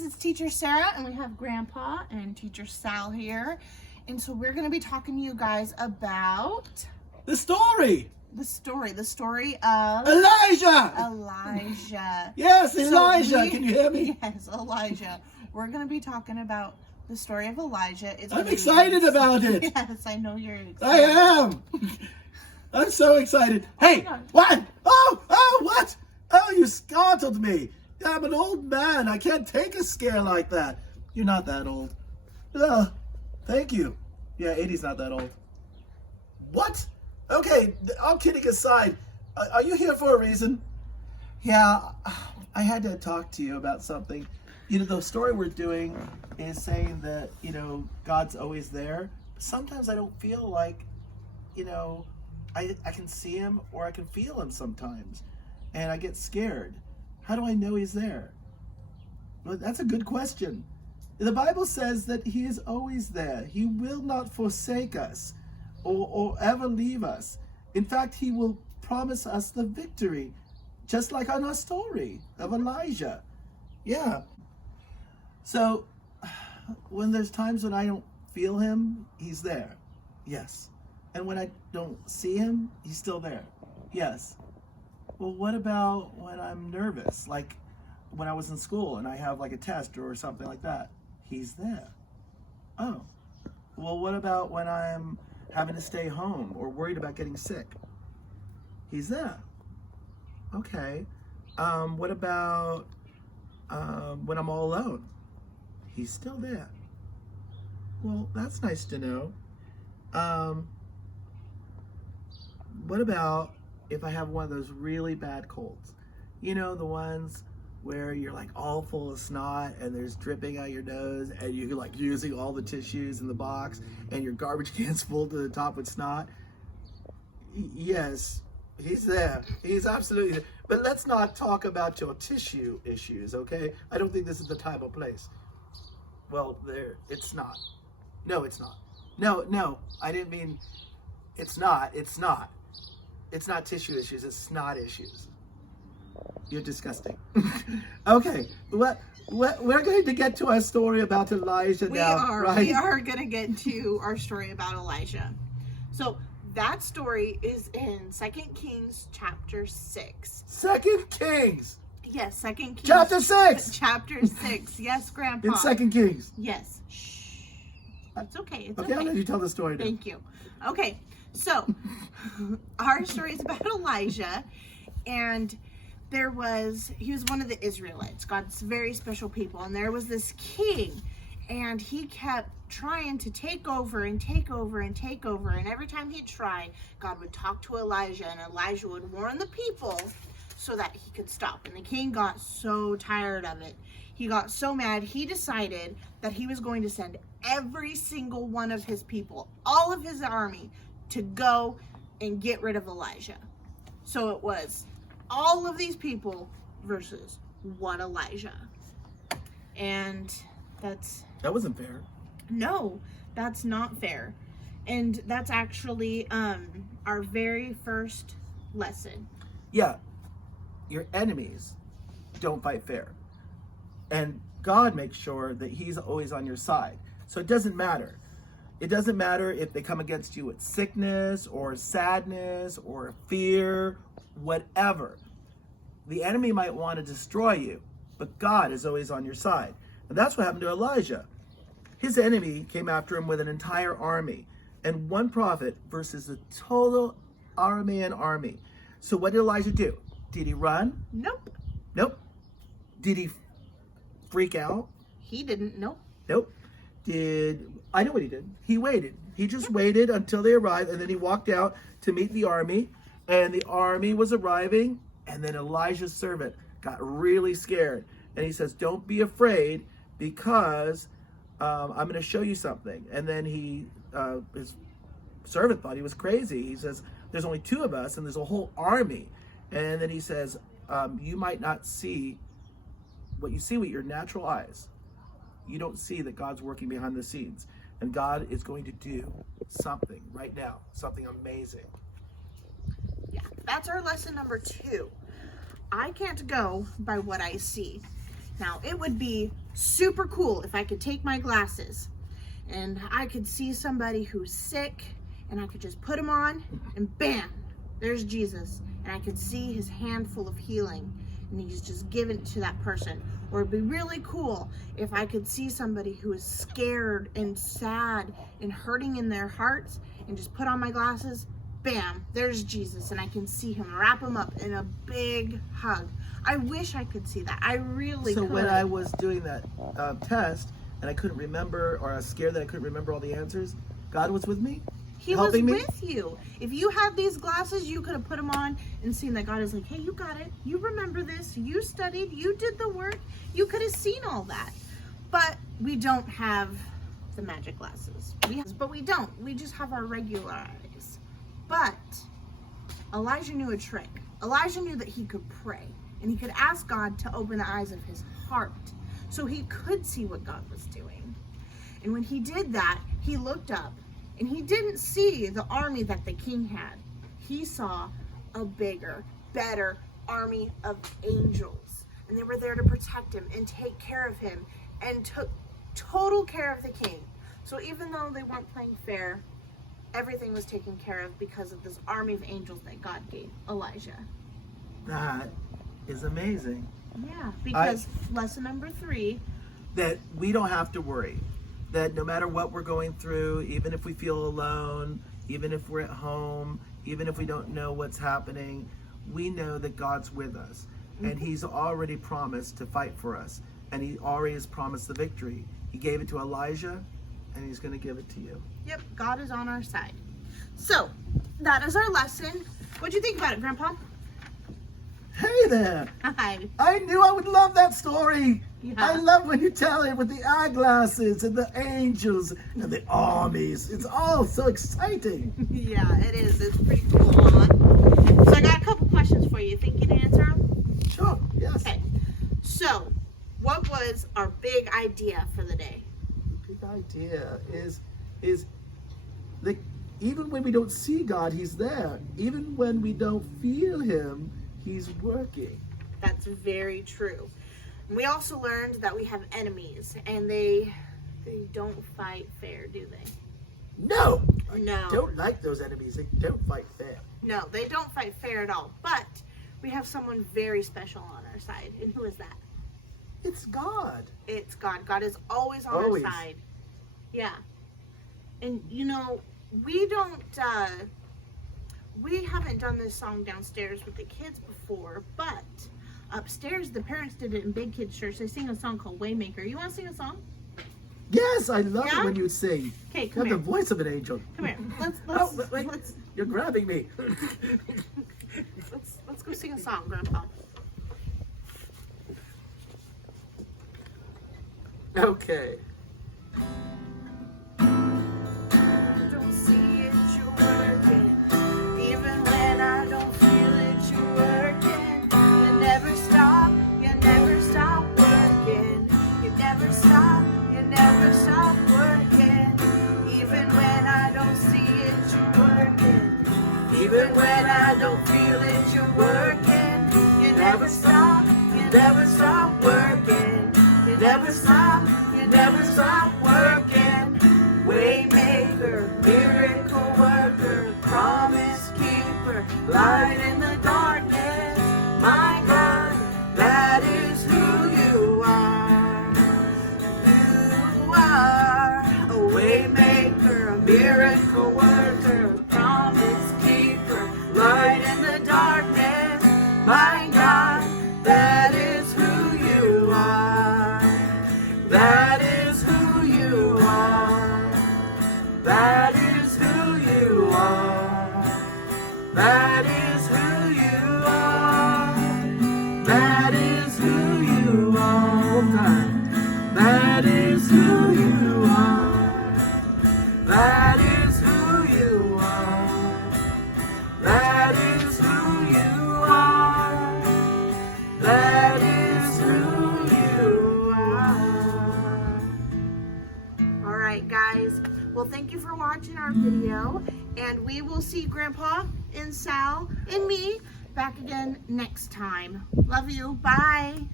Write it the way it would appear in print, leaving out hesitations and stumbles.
guys, it's Teacher Sarah, and we have Grandpa and Teacher Sal here. And so we're going to be talking to you guys about the story of Elijah. Yes, Elijah. Can you hear me? Yes, Elijah. We're going to be talking about the story of Elijah. I'm excited about it. Yes, I know you're excited. I am. I'm so excited. Hey, what? Oh, what? Oh, you startled me. I'm an old man. I can't take a scare like that. You're not that old. Thank you. Yeah, 80's not that old. What? Okay, all kidding aside, are you here for a reason? Yeah, I had to talk to you about something. You know, the story we're doing is saying that, God's always there. But sometimes I don't feel like, I can see him or I can feel him sometimes. And I get scared. How do I know he's there? Well, that's a good question. The Bible says that he is always there. He will not forsake us or ever leave us. In fact, he will promise us the victory, just like on our story of Elijah. Yeah. So when there's times when I don't feel him, he's there. Yes. And when I don't see him, he's still there. Yes. Well, what about when I'm nervous? Like when I was in school and I have like a test or something like that. He's there. Oh. Well, what about when I'm having to stay home or worried about getting sick? He's there. Okay. What about when I'm all alone? He's still there. Well, that's nice to know. What about if I have one of those really bad colds? You know, the ones where you're like all full of snot and there's dripping out your nose and you're like using all the tissues in the box and your garbage can's full to the top with snot. Yes, he's there. He's absolutely there. But let's not talk about your tissue issues, okay? I don't think this is the time or place. Well, it's not. No, it's not. No, I didn't mean it's not. It's not tissue issues, it's snot issues. You're disgusting. Okay, we're going to get to our story about Elijah now. Right? We are going to get to our story about Elijah. So that story is in 2 Kings chapter 6. 2 Kings? Yes, 2 Kings. Chapter 6! Chapter 6. Yes, Grandpa. In 2 Kings. Yes. Shh. It's okay. It's okay. Okay, I'll let you tell the story now. Thank you. Okay, so our story is about Elijah, and he was one of the Israelites, God's very special people, and there was this king, and he kept trying to take over, and every time he'd try, God would talk to Elijah, and Elijah would warn the people so that he could stop. And the king got so tired of it. He got so mad, he decided that he was going to send every single one of his people, all of his army, to go and get rid of Elijah. So it was all of these people versus one Elijah. And that wasn't fair. No, that's not fair. And that's actually our very first lesson. Yeah, your enemies don't fight fair. And God makes sure that he's always on your side. So it doesn't matter. It doesn't matter if they come against you with sickness or sadness or fear, whatever. The enemy might want to destroy you, but God is always on your side. And that's what happened to Elijah. His enemy came after him with an entire army, and one prophet versus a total Aramean army. So what did Elijah do? Did he run? Nope. Did he freak out? He didn't. Nope. I know what he did. He waited. He just waited until they arrived, and then he walked out to meet the army, and the army was arriving, and then Elijah's servant got really scared, and he says, don't be afraid, because I'm going to show you something. And then his servant thought he was crazy. He says, there's only two of us, and there's a whole army. And then he says, you might not see what you see with your natural eyes. You don't see that God's working behind the scenes. And God is going to do something right now, something amazing. Yeah, that's our lesson number 2. I can't go by what I see. Now, it would be super cool if I could take my glasses and I could see somebody who's sick and I could just put them on and bam, there's Jesus. And I could see his hand full of healing and he's just giving it to that person. Or it'd be really cool if I could see somebody who is scared and sad and hurting in their hearts and just put on my glasses, bam, there's Jesus, and I can see him, wrap him up in a big hug. I wish I could see that. I really could. So when I was doing that test and I couldn't remember, or I was scared that I couldn't remember all the answers, God was with me? He was helping me? with you. If you had these glasses, you could have put them on and seen that God is like, hey, you got it. You remember this. You studied. You did the work. You could have seen all that. But we don't have the magic glasses. But we don't. We just have our regular eyes. But Elijah knew a trick. Elijah knew that he could pray. And he could ask God to open the eyes of his heart so he could see what God was doing. And when he did that, he looked up. And he didn't see the army that the king had. He saw a bigger, better army of angels. And they were there to protect him and take care of him and took total care of the king. So even though they weren't playing fair, everything was taken care of because of this army of angels that God gave Elijah. That is amazing. Yeah, because lesson number 3. That we don't have to worry. That no matter what we're going through, even if we feel alone, even if we're at home, even if we don't know what's happening, we know that God's with us. And he's already promised to fight for us. And he already has promised the victory. He gave it to Elijah, and he's going to give it to you. Yep, God is on our side. So, that is our lesson. What'd you think about it, Grandpa? Hey there! Hi. I knew I would love that story. Yeah. I love when you tell it with the eyeglasses and the angels and the armies. It's all so exciting. Yeah, it is. It's pretty cool, huh? So I got a couple questions for you. Think you can answer them? Sure, yes. Okay. So, what was our big idea for the day? The big idea is that even when we don't see God, he's there. Even when we don't feel him, he's working. That's very true. We also learned that we have enemies, and they don't fight fair, do they? No! No. I don't like those enemies. They don't fight fair. No, they don't fight fair at all. But we have someone very special on our side. And who is that? It's God. It's God. God is always on Always. our side. Yeah. And, you know, we haven't done this song downstairs with the kids before, but upstairs, the parents did it in Big Kids Church. They sing a song called Waymaker. You want to sing a song? Yes, I love Yeah? it when you sing. Okay, You come have here. the voice of an angel. Come here. Wait. You're grabbing me. Let's go sing a song, Grandpa. Okay. Don't see it, you're working. Even when I don't feel it, you're working. You never stop working. You never stop working. Even when I don't see it, you're working. Even when I don't feel it, you're working. You never stop working. You never stop working. Waymaker, miracle worker, promise keeper, light in the darkness. My God, that is who you are. You are a waymaker, a miracle worker, promise keeper, light in the darkness. My God, that is who you are. That is who you are. That is who you are. That is who you are. That is who you are. That is who you are. That is who you are. That is who you are. That is who you are. All right, guys. Well, thank you for watching our video, and we will see Grandpa and Sal and me back again next time. Love you. Bye.